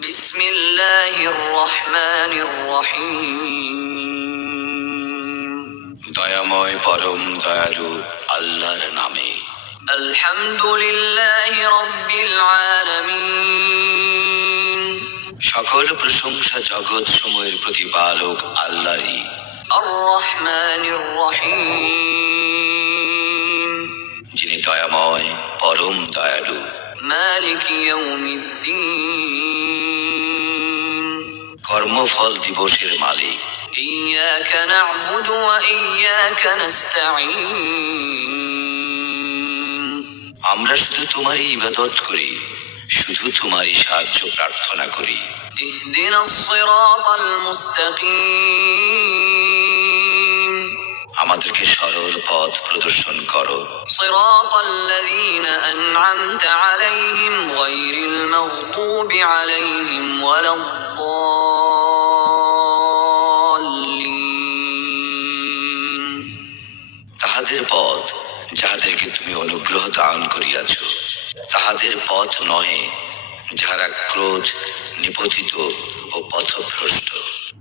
বিসমিল্লাহির রহমানির রহিম। দয়াময় পরম দয়ালু আল্লাহর নামে। আলহামদুলিল্লাহি রাব্বিল আলামিন। সকল প্রশংসা জগৎ সমূহের প্রতিপালক আল্লাহরই। আর রহমানির রহিম। যিনি দয়াময় পরম দয়ালু। মালিক ইয়াউমিদ্দিন। কর্মফল দিবসের মালিক। ইয়্যাকা না'বুদু ওয়া ইয়্যাকা নাস্তাঈন। আমরা শুধু তোমারই ইবাদত করি, শুধু তোমারই সাহায্য প্রার্থনা করি। ইহদিনাস সিরাতাল মুস্তাকিম। আমাদেরকে সরল পথ প্রদর্শন করো। সিরাতাল্লাযীনা আন'আমতা আলাইহিম গায়রিল মাগদুবি আলাইহিম ওয়ালাদ-দাল্লিন। তাহাদের পথ যাহাদেরকে তুমি অনুগ্রহ দান করিয়াছ, তাহাদের পথ নহে যাহারা ক্রোধ নিপতিত ও পথভ্রষ্ট।